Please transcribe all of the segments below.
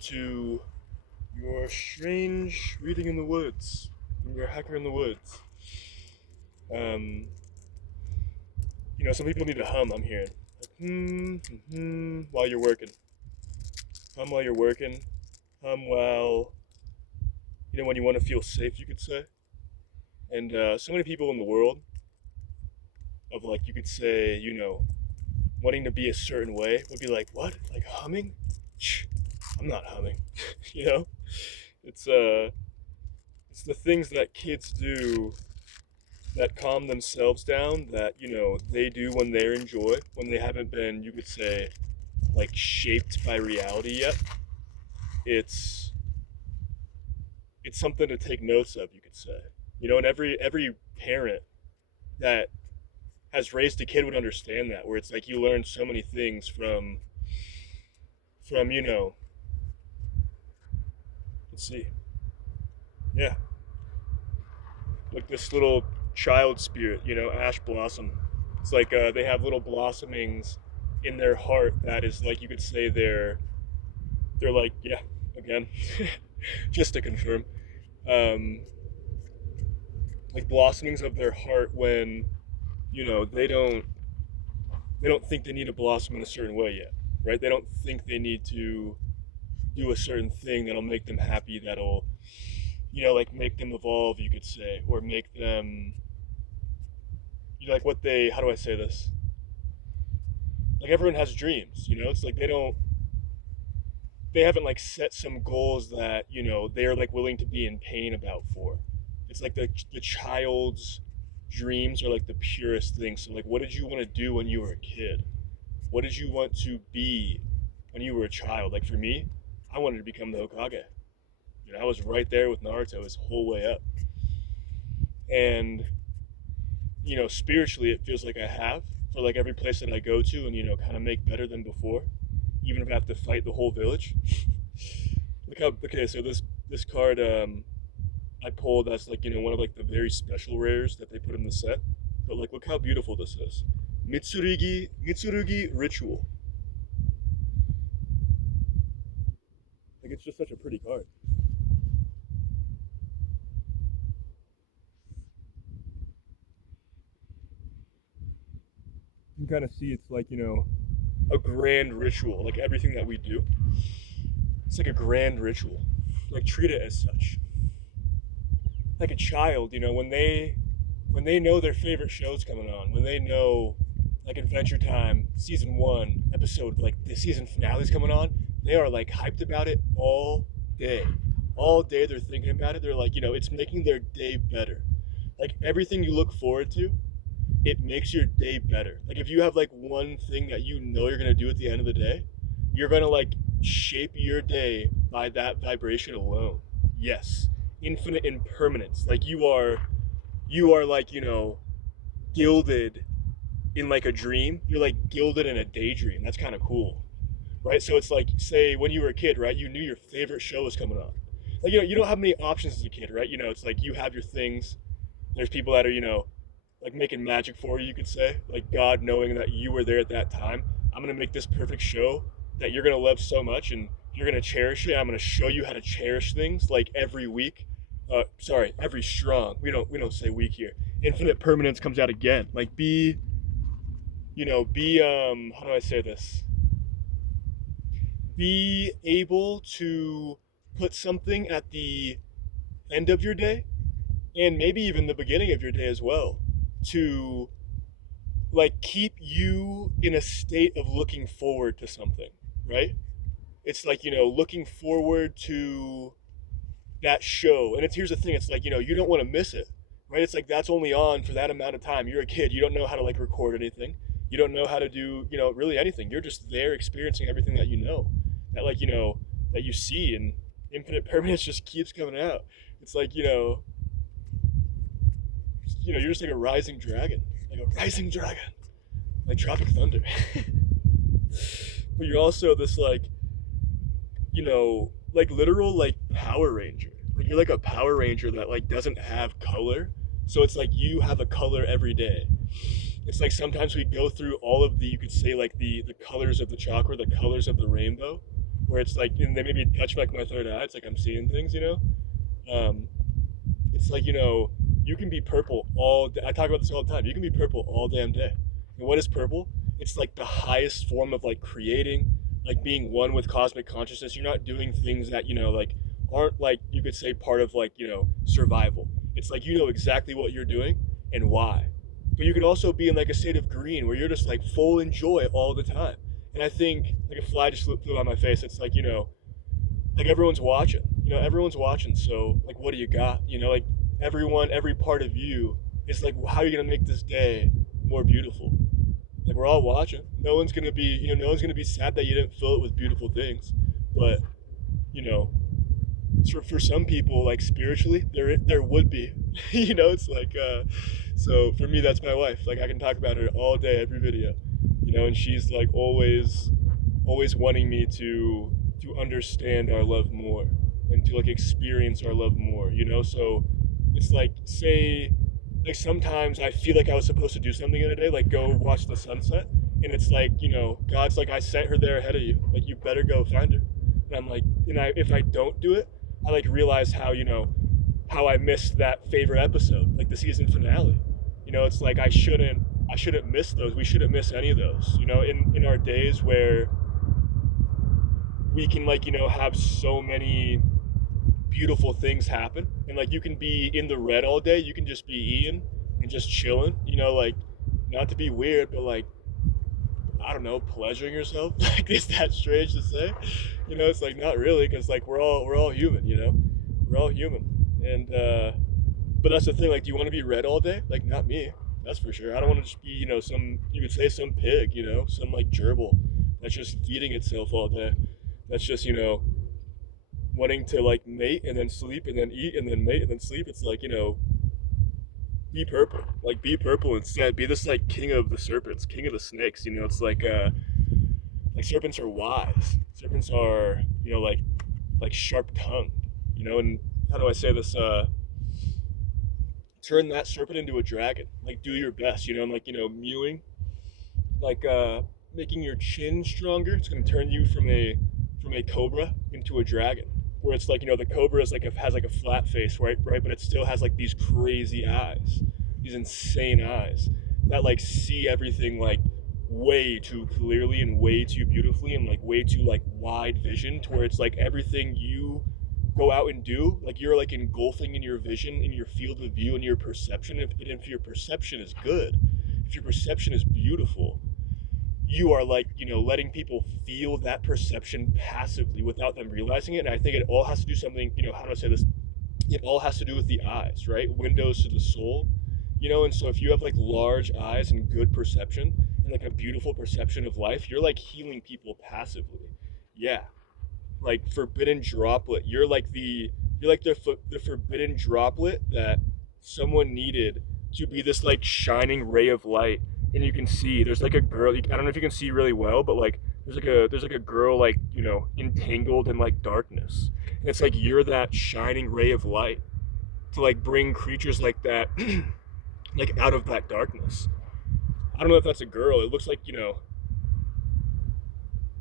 to your strange reading in the woods from your hacker in the woods. Um, some people need to hum. I'm hearing like, while you're working. Hum while you're working. Hum while when you want to feel safe. You could say. And so many people in the world of like you could say wanting to be a certain way would be like what like humming. Shh, I'm not humming. you know it's it's the things that kids do that calm themselves down that they do when they're in joy, when they haven't been, you could say, like shaped by reality yet. It's it's something to take notes of, you could say. And every parent that has raised a kid would understand that, where it's like you learn so many things from let's see, yeah, like this little child spirit, ash blossom. It's like they have little blossomings in their heart that is like you could say they're like, yeah, again, just to confirm, um, like blossomings of their heart when they don't think they need to blossom in a certain way yet, right? They don't think they need to do a certain thing that'll make them happy, that'll like make them evolve, you could say, or make them like what they how do I say this? Like everyone has dreams, it's like they haven't like set some goals that they're like willing to be in pain about for. It's like the child's dreams are like the purest thing. So like, what did you want to do when you were a kid? What did you want to be when you were a child? Like for me, I wanted to become the Hokage. I was right there with Naruto his whole way up, and spiritually, it feels like I have for like every place that I go to, and kind of make better than before, even if I have to fight the whole village. Look how okay. So this card I pulled, that's like one of like the very special rares that they put in the set. But like, look how beautiful this is. Mitsurugi Ritual. Like it's just such a pretty card. You can kind of see it's like a grand ritual. Like everything that we do, it's like a grand ritual. Like treat it as such. Like a child, when they know their favorite show's coming on, when they know like Adventure Time season 1 episode, like the season finale's coming on, they are like hyped about it all day. All day they're thinking about it. They're like, it's making their day better. Like everything you look forward to, it makes your day better. Like if you have like one thing that you're gonna do at the end of the day, you're gonna like shape your day by that vibration alone. Yes, infinite impermanence. Like you are like gilded in like a dream. You're like gilded in a daydream. That's kind of cool, right? So it's like, say when you were a kid, right? You knew your favorite show was coming on. Like you don't have many options as a kid, right? It's like you have your things. There's people that are like making magic for you, you could say, like God knowing that you were there at that time. I'm gonna make this perfect show that you're gonna love so much, and you're gonna cherish it. I'm gonna show you how to cherish things like every week. Sorry, every strong. We don't say weak here. Infinite permanence comes out again. Like be how do I say this? Be able to put something at the end of your day, and maybe even the beginning of your day as well, to like keep you in a state of looking forward to something, right? It's like looking forward to that show. And here's the thing, it's like you don't want to miss it, right? It's like that's only on for that amount of time. You're a kid, you don't know how to like record anything, you don't know how to do really anything. You're just there experiencing everything that that like that you see, and infinite permanence just keeps coming out. It's like you're just like a rising dragon, like Tropic Thunder. But you're also this like like literal like Power Ranger. Like you're like a Power Ranger that like doesn't have color. So it's like you have a color every day. It's like sometimes we go through all of the, you could say, like the colors of the chakra, the colors of the rainbow, where it's like, and they maybe touch like my third eye. It's like I'm seeing things, you know. Um, it's like, you know, you can be purple all day. I talk about this all the time. You can be purple all damn day. And what is purple? It's like the highest form of like creating, like being one with cosmic consciousness. You're not doing things that, you know, like aren't like you could say part of like, you know, survival. It's like you know exactly what you're doing and why. But you could also be in like a state of green where you're just like full in joy all the time. And I think like a fly just flew on my face. It's like, you know, like everyone's watching, you know, everyone's watching. So like, what do you got? You know, like everyone, every part of you is like, how are you going to make this day more beautiful? Like we're all watching. No one's going to be, you know, no one's going to be sad that you didn't fill it with beautiful things. But, you know, for some people, like spiritually, there would be, you know, it's like, so for me, that's my wife. Like I can talk about her all day, every video, you know, and she's like always wanting me to understand our love more and to like experience our love more, you know. So it's like, say, like sometimes I feel like I was supposed to do something in a day, like go watch the sunset, and it's like, you know, God's like, I sent her there ahead of you, like you better go find her. And I'm like, and I if I don't do it, I like realize how, you know, how I missed that favorite episode, like the season finale. You know, it's like I shouldn't miss those. We shouldn't miss any of those. You know, in our days where we can like, you know, have so many beautiful things happen, and like you can be in the red all day, you can just be eating and just chilling, you know, like not to be weird, but like I don't know, pleasuring yourself. Like is that strange to say? You know, it's like not really, because like we're all human, you know, we're all human. And but that's the thing, like do you want to be red all day? Like not me, that's for sure. I don't want to just be, you know, some, you could say some pig, you know, some like gerbil that's just feeding itself all day, that's just, you know, wanting to like mate and then sleep and then eat and then mate and then sleep. It's like, you know, be purple. Like be purple instead. Be this like king of the serpents, king of the snakes. You know, it's like serpents are wise. Serpents are, you know, like sharp tongued. You know, and how do I say this? Turn that serpent into a dragon. Like do your best. You know, and like, you know, mewing, like making your chin stronger. It's gonna turn you from a cobra into a dragon, where it's like, you know, the cobra is like has like a flat face, right, but it still has like these crazy eyes, these insane eyes that like see everything like way too clearly and way too beautifully and like way too like wide vision, to where it's like everything you go out and do, like you're like engulfing in your vision, in your field of view, and your perception. If your perception is good, if your perception is beautiful, you are like, you know, letting people feel that perception passively without them realizing it. And I think it all has to do something, you know, how do I say this? It all has to do with the eyes, right? Windows to the soul, you know. And so if you have like large eyes and good perception and like a beautiful perception of life, you're like healing people passively. Yeah, like forbidden droplet. You're like the forbidden droplet that someone needed to be this like shining ray of light. And you can see there's like a girl. I don't know if you can see really well, but like there's like a girl, like, you know, entangled in like darkness. And it's like you're that shining ray of light to like bring creatures like that like out of that darkness. I don't know if that's a girl. It looks like, you know,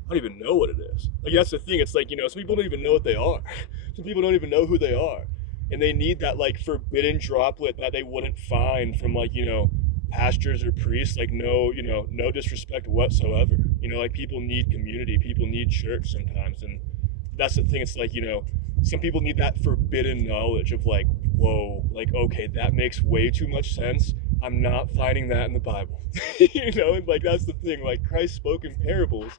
I don't even know what it is. Like that's the thing. It's like, you know, some people don't even know what they are. Some people don't even know who they are, and they need that like forbidden droplet that they wouldn't find from like, you know, pastors or priests. Like no, you know, no disrespect whatsoever. You know, like people need community. People need church sometimes, and that's the thing. It's like, you know, some people need that forbidden knowledge of like, whoa, like okay, that makes way too much sense. I'm not finding that in the Bible. You know, and like that's the thing. Like Christ spoke in parables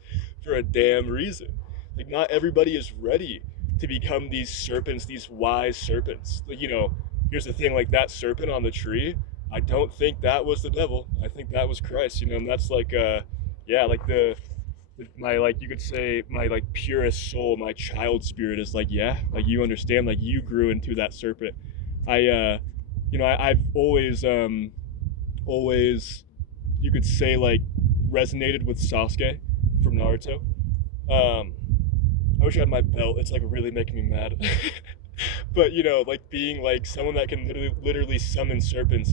for a damn reason. Like not everybody is ready to become these serpents, these wise serpents. Like, you know, here's the thing, like that serpent on the tree, I don't think that was the devil. I think that was Christ, you know. And that's like yeah, like my, like you could say my like purest soul, my child spirit is like, yeah, like you understand, like you grew into that serpent. You know, I've always, you could say, like resonated with Sasuke from Naruto. I wish I had my belt. It's like really making me mad. But you know, like being like someone that can literally summon serpents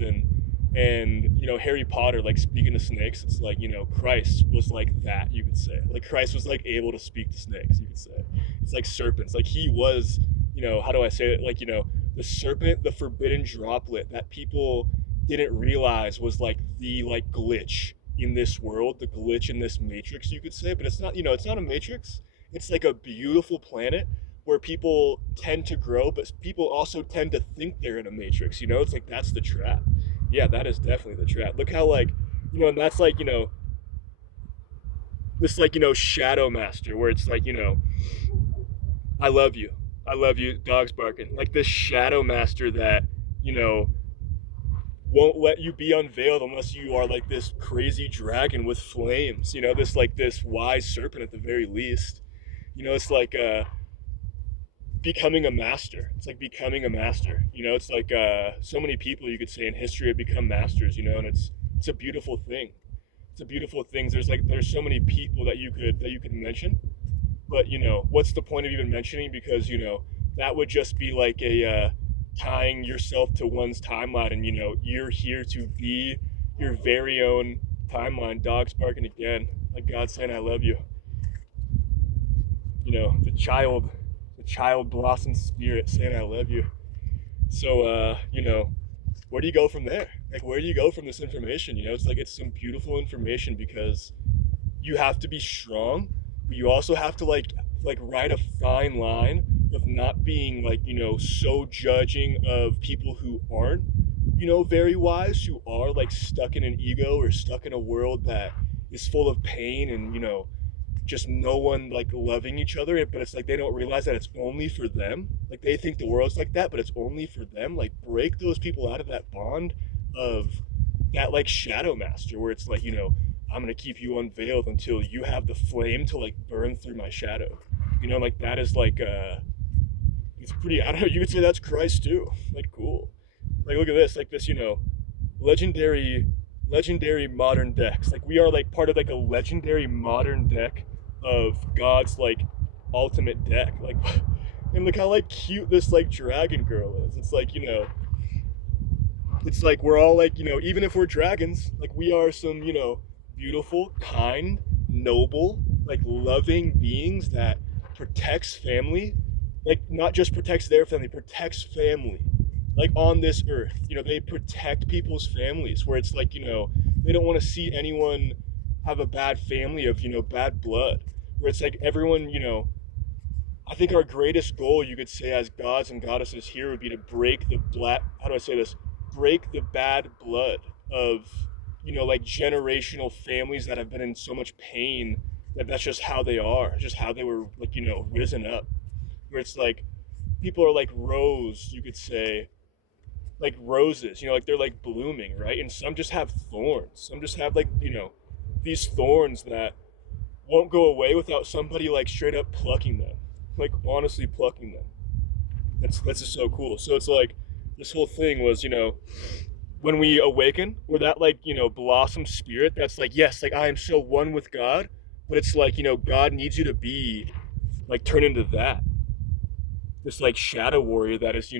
And Harry Potter, like speaking to snakes, it's like Christ was like that, you could say. Like Christ was like able to speak to snakes, you could say. It's like serpents, like he was, how do I say it, like the serpent, the forbidden droplet that people didn't realize was like the like glitch in this world, the glitch in this matrix, you could say. But it's not, it's not a matrix. It's like a beautiful planet where people tend to grow, but people also tend to think they're in a matrix. It's like that's the trap. Yeah, that is definitely the trap. Look how like, and that's like, this like, shadow master where it's like, I love you. I love you, dogs barking. Like this shadow master that, won't let you be unveiled unless you are like this crazy dragon with flames, this like this wise serpent at the very least. It's like becoming a master. It's like becoming a master. It's like so many people you could say in history have become masters, and it's a beautiful thing. It's a beautiful thing. There's so many people that you could mention, but what's the point of even mentioning? Because that would just be like a tying yourself to one's timeline, and you're here to be your very own timeline. Dogs barking again, like God saying I love you. The child blossom spirit saying I love you. So where do you go from there? Like where do you go from this information? It's like it's some beautiful information, because you have to be strong, but you also have to like ride a fine line of not being like so judging of people who aren't very wise, who are like stuck in an ego or stuck in a world that is full of pain and just no one like loving each other. But it's like they don't realize that it's only for them. Like they think the world's like that, but it's only for them. Like break those people out of that bond of that like shadow master where it's like I'm gonna keep you unveiled until you have the flame to like burn through my shadow. Like that is like it's pretty, I don't know, you could say that's Christ too. Like cool. Like look at this, like this legendary modern decks. Like we are like part of like a legendary modern deck of God's like ultimate deck. Like and look how like cute this like dragon girl is. It's like it's like we're all like even if we're dragons, like we are some beautiful, kind, noble, like loving beings that protects family. Like not just protects their family, protects family, like on this earth. They protect people's families, where it's like they don't want to see anyone have a bad family of bad blood, where it's like everyone I think our greatest goal, you could say, as gods and goddesses here would be to break the break the bad blood of like generational families that have been in so much pain that that's just how they are, just how they were like risen up, where it's like people are like rose, you could say, like roses, like they're like blooming, right? And some just have thorns. Some just have like these thorns that won't go away without somebody like straight up plucking them, like honestly plucking them. That's just so cool. So it's like this whole thing was when we awaken, we're that like blossom spirit that's like, yes, like I am so one with God, but it's like God needs you to be like turn into that, this like shadow warrior that is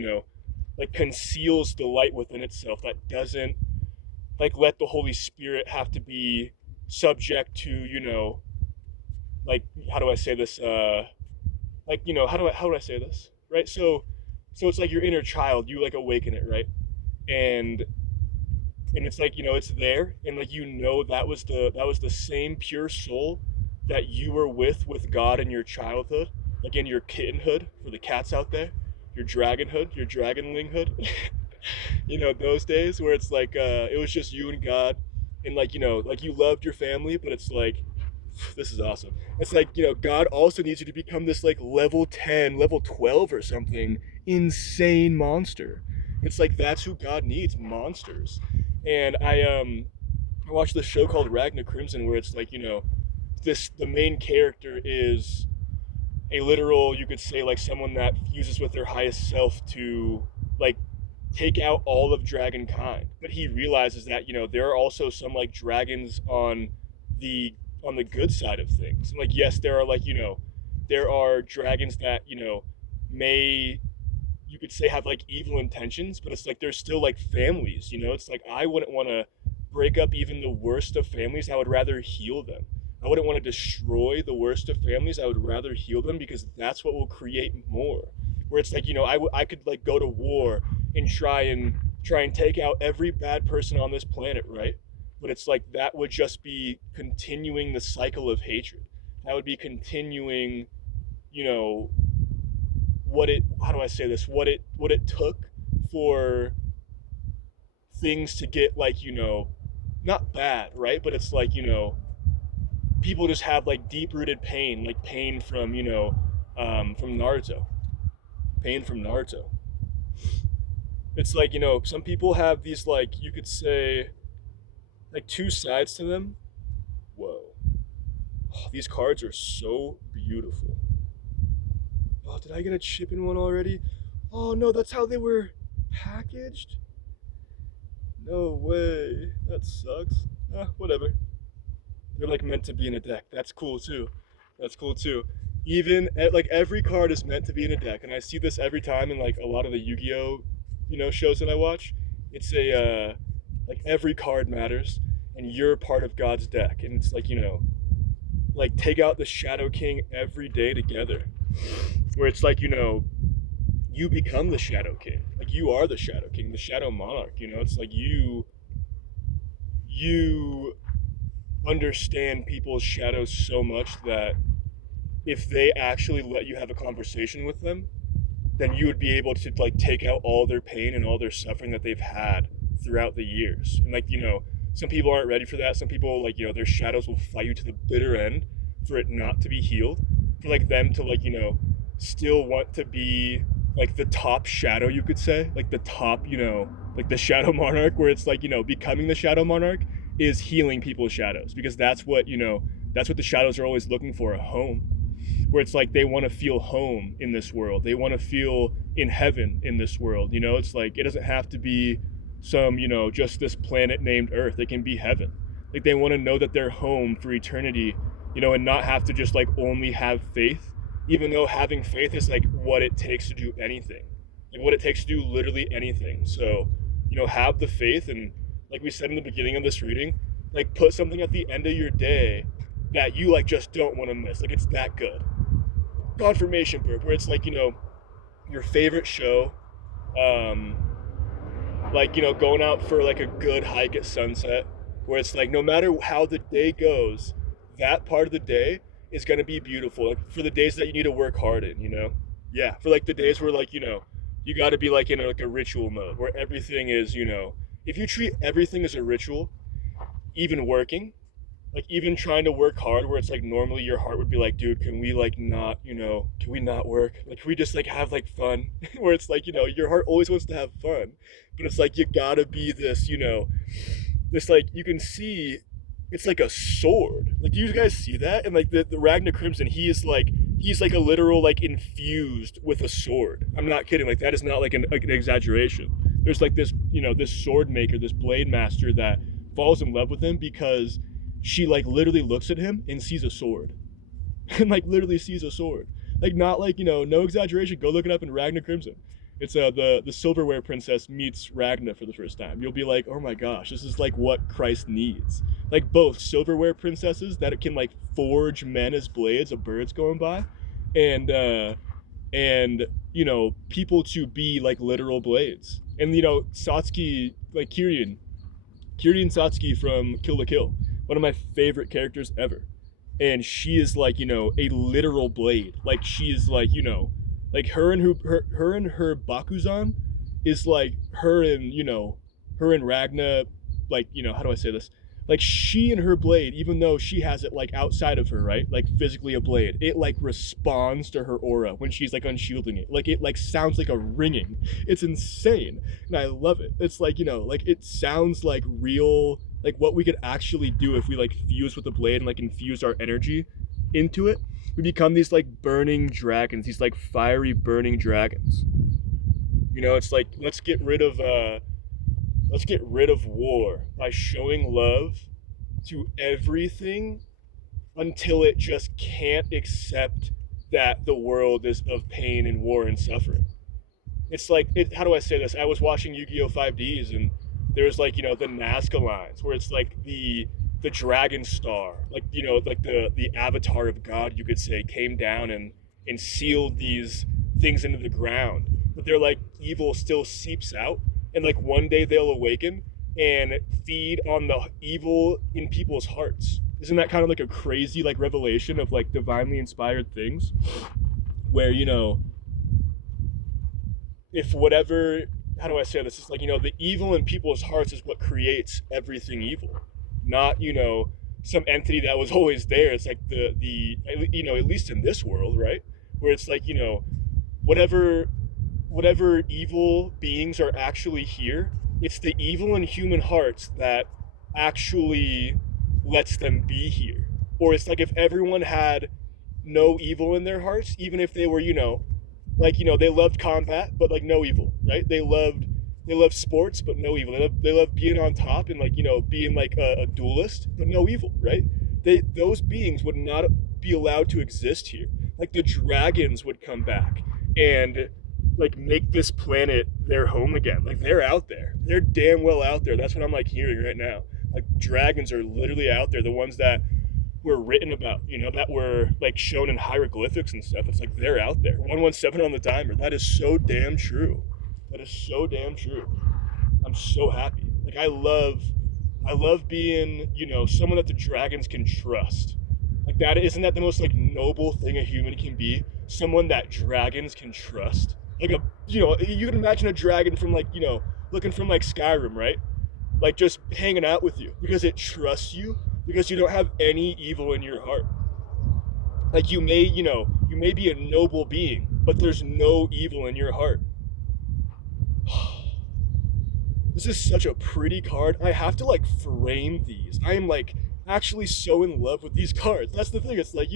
like conceals the light within itself, that doesn't like let the Holy Spirit have to be subject to like how do I say this like how do I say this, right? So it's like your inner child, you like awaken it, right? And it's like it's there, and like that was the same pure soul that you were with God in your childhood, like in your kittenhood for the cats out there, your dragonhood, your dragonlinghood. Those days where it's like it was just you and God, and like like you loved your family, but it's like this is awesome. It's like God also needs you to become this like level 10, level 12 or something insane monster. It's like that's who God needs, monsters. And I watched this show called Ragnar Crimson, where it's like the main character is a literal, you could say, like someone that fuses with their highest self to like take out all of dragonkind. But he realizes that there are also some like dragons on the good side of things. And like yes, there are like there are dragons that may you could say have like evil intentions, but it's like they're still like families, you know? It's like I wouldn't want to break up even the worst of families. I would rather heal them. I wouldn't want to destroy the worst of families. I would rather heal them because that's what will create more. Where it's like, I could like go to war and try and take out every bad person on this planet, right? But it's like that would just be continuing the cycle of hatred. That would be continuing, you know, what it how do I say this? What it took for things to get like, not bad, right? But it's like, people just have like deep rooted pain, like pain from, from Naruto. Pain from Naruto. It's like, some people have these like you could say like two sides to them. Whoa. Oh, these cards are so beautiful. Oh, did I get a chip in one already? Oh no, that's how they were packaged? No way. That sucks. Whatever. They're like meant to be in a deck. That's cool too. That's cool too. Even like every card is meant to be in a deck, and I see this every time in like a lot of the Yu-Gi-Oh, shows that I watch. It's like every card matters, and you're part of God's deck, and it's like like take out the Shadow King every day together, where it's like you become the Shadow King, like you are the Shadow King, the Shadow Monarch. It's like you understand people's shadows so much that if they actually let you have a conversation with them, then you would be able to like take out all their pain and all their suffering that they've had throughout the years. And like, some people aren't ready for that. Some people like, their shadows will fight you to the bitter end for it not to be healed. For like them to like, still want to be like the top shadow, you could say, like the top, like the Shadow Monarch, where it's like, becoming the Shadow Monarch is healing people's shadows, because that's what the shadows are always looking for, a home. Where it's like they want to feel home in this world. They want to feel in heaven in this world. It's like it doesn't have to be some, just this planet named Earth. It can be heaven. Like they want to know that they're home for eternity, and not have to just like only have faith, even though having faith is like what it takes to do anything. Like what it takes to do literally anything. So, have the faith, and like we said in the beginning of this reading, like put something at the end of your day that you like just don't want to miss. Like it's that good. Confirmation burp, where it's like, your favorite show, like, going out for like a good hike at sunset, where it's like no matter how the day goes, that part of the day is going to be beautiful. Like for the days that you need to work hard in, yeah, for like the days where like, you got to be like in like a ritual mode where everything is, if you treat everything as a ritual, even working, like even trying to work hard, where it's like normally your heart would be like, dude, can we like not, can we not work? Like can we just like have like fun? Where it's like, your heart always wants to have fun, but it's like you gotta be this, this like you can see it's like a sword. Like do you guys see that? And like the Ragnar Crimson, he's like a literal like infused with a sword. I'm not kidding. Like that is not like an exaggeration. There's like this, this sword maker, this blade master that falls in love with him because she like literally looks at him and sees a sword. And like literally sees a sword. Like not like, no exaggeration. Go look it up in Ragnar Crimson. It's the Silverware Princess meets Ragna for the first time. You'll be like, oh my gosh, this is like what Christ needs. Like both Silverware Princesses that it can like forge men as blades of birds going by, and people to be like literal blades. And Satsuki, like Kiryu Satsuki from Kill la Kill, one of my favorite characters ever. And she is like, a literal blade. Like she is like, like her and her Bakuzan is like her and Ragna, like, how do I say this? Like she and her blade, even though she has it like outside of her, right? Like physically a blade, it like responds to her aura when she's like unshielding it. Like it like sounds like a ringing. It's insane. And I love it. It's like, like it sounds like real, like what we could actually do if we like fuse with the blade and like infuse our energy into it. We become these like burning dragons, these like fiery burning dragons. It's like let's get rid of war by showing love to everything until it just can't accept that the world is of pain and war and suffering. It's like, how do I say this? I was watching Yu-Gi-Oh! 5Ds, and there's like, the Nazca lines where it's like the dragon star, like, like the avatar of God, you could say, came down and sealed these things into the ground. But they're like, evil still seeps out, and like one day they'll awaken and feed on the evil in people's hearts. Isn't that kind of like a crazy like revelation of like divinely inspired things? Where, if whatever, how do I say this? It's like, the evil in people's hearts is what creates everything evil, not, some entity that was always there. It's like at least in this world, right? Where it's like, whatever evil beings are actually here, it's the evil in human hearts that actually lets them be here. Or it's like if everyone had no evil in their hearts, even if they were, like, they loved combat but like no evil, right? They loved sports but no evil. They loved being on top and like, being like a duelist but no evil, right? Those beings would not be allowed to exist here. Like the dragons would come back and like make this planet their home again. Like they're out there. They're damn well out there. That's what I'm like hearing right now. Like dragons are literally out there. The ones that were written about, that were like shown in hieroglyphics and stuff. It's like they're out there. 117 on the timer. That is so damn true. That is so damn true. I'm so happy. Like I love being, someone that the dragons can trust. Like that, isn't that the most like noble thing a human can be? Someone that dragons can trust. Like you can imagine a dragon from like, looking from like Skyrim, right? Like just hanging out with you because it trusts you, because you don't have any evil in your heart. Like you may be a noble being, but there's no evil in your heart. This is such a pretty card. I have to like frame these. I am like actually so in love with these cards. That's the thing. It's like,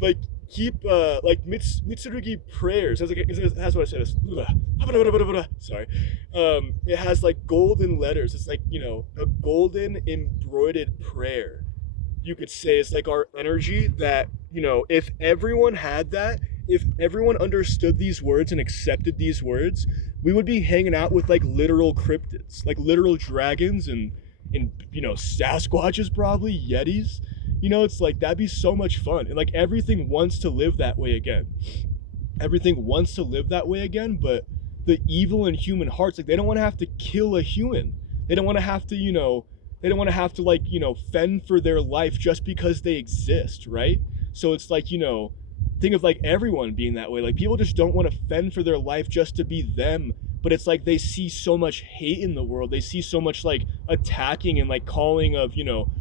like keep like Mitsurugi prayers. It has what I said. Sorry. It has like golden letters. It's like, a golden embroidered prayer. You could say it's like our energy that, if everyone had that, if everyone understood these words and accepted these words, we would be hanging out with like literal cryptids, like literal dragons and Sasquatches, probably Yetis. It's like that'd be so much fun. And like everything wants to live that way again. Everything wants to live that way again, but the evil in human hearts, like they don't want to have to kill a human. They don't want to have to, they don't want to have to like, fend for their life just because they exist, right? So it's like, think of like everyone being that way. Like people just don't want to fend for their life just to be them. But it's like they see so much hate in the world. They see so much like attacking and like calling of,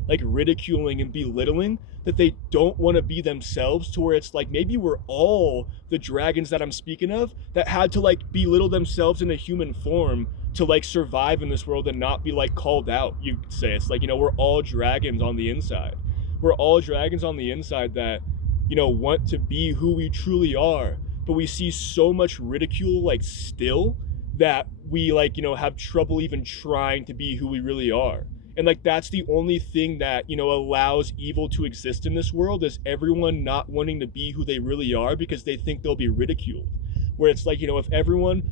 like ridiculing and belittling, that they don't want to be themselves, to where it's like maybe we're all the dragons that I'm speaking of that had to like belittle themselves in a human form to like survive in this world and not be like called out. You could say it's like, we're all dragons on the inside. We're all dragons on the inside that, want to be who we truly are. But we see so much ridicule like still, that we like, have trouble even trying to be who we really are. And like that's the only thing that, allows evil to exist in this world, is everyone not wanting to be who they really are because they think they'll be ridiculed. Where it's like, if everyone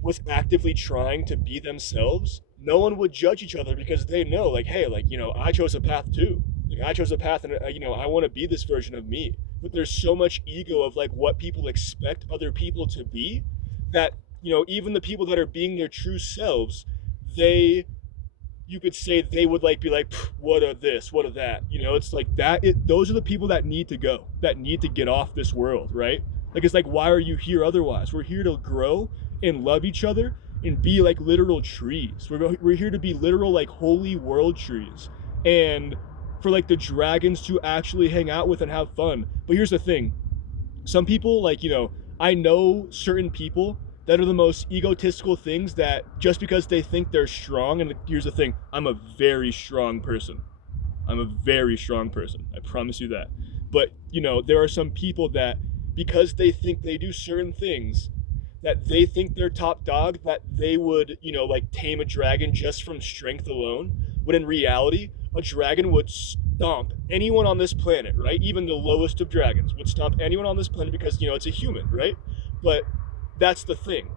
was actively trying to be themselves, no one would judge each other, because they know like, hey, like, I chose a path too. Like I chose a path, and I want to be this version of me. But there's so much ego of like what people expect other people to be, that even the people that are being their true selves, you could say they would like be like, what of this, what of that, it's like that. Those are the people that need to go, that need to get off this world, right? Like it's like, why are you here otherwise? We're here to grow and love each other and be like literal trees. We're here to be literal like holy world trees, and for like the dragons to actually hang out with and have fun. But here's the thing, some people like, I know certain people that are the most egotistical things, that just because they think they're strong, and here's the thing, I'm a very strong person. I promise you that. But, there are some people that, because they think they do certain things, that they think they're top dog, that they would, like tame a dragon just from strength alone, when in reality, a dragon would stomp anyone on this planet, right? Even the lowest of dragons would stomp anyone on this planet, because, it's a human, right? But that's the thing.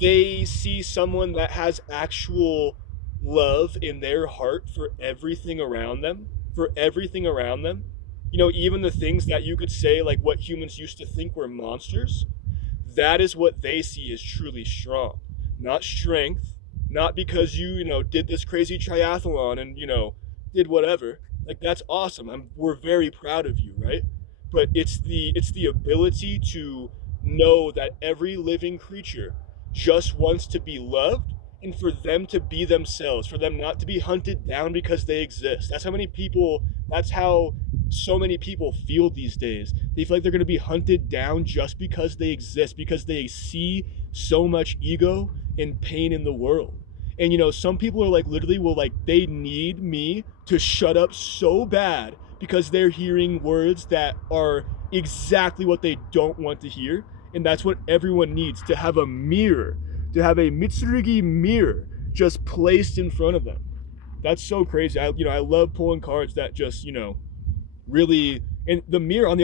They see someone that has actual love in their heart for everything around them, for everything around them. You know, even the things that you could say, like what humans used to think were monsters, that is what they see as truly strong. Not strength, not because you know, did this crazy triathlon and, you know, did whatever. Like that's awesome. We're very proud of you, right? But it's the ability to know that every living creature just wants to be loved and for them to be themselves, for them not to be hunted down because they exist. That's how so many people feel these days. They feel like they're going to be hunted down just because they exist, because they see so much ego and pain in the world. And you know, some people are like literally will like they need me to shut up so bad because they're hearing words that are exactly what they don't want to hear. And that's what everyone needs, to have a mirror, to have a Mitsurugi mirror just placed in front of them. That's so crazy. I love pulling cards that just, you know, really, and the mirror on the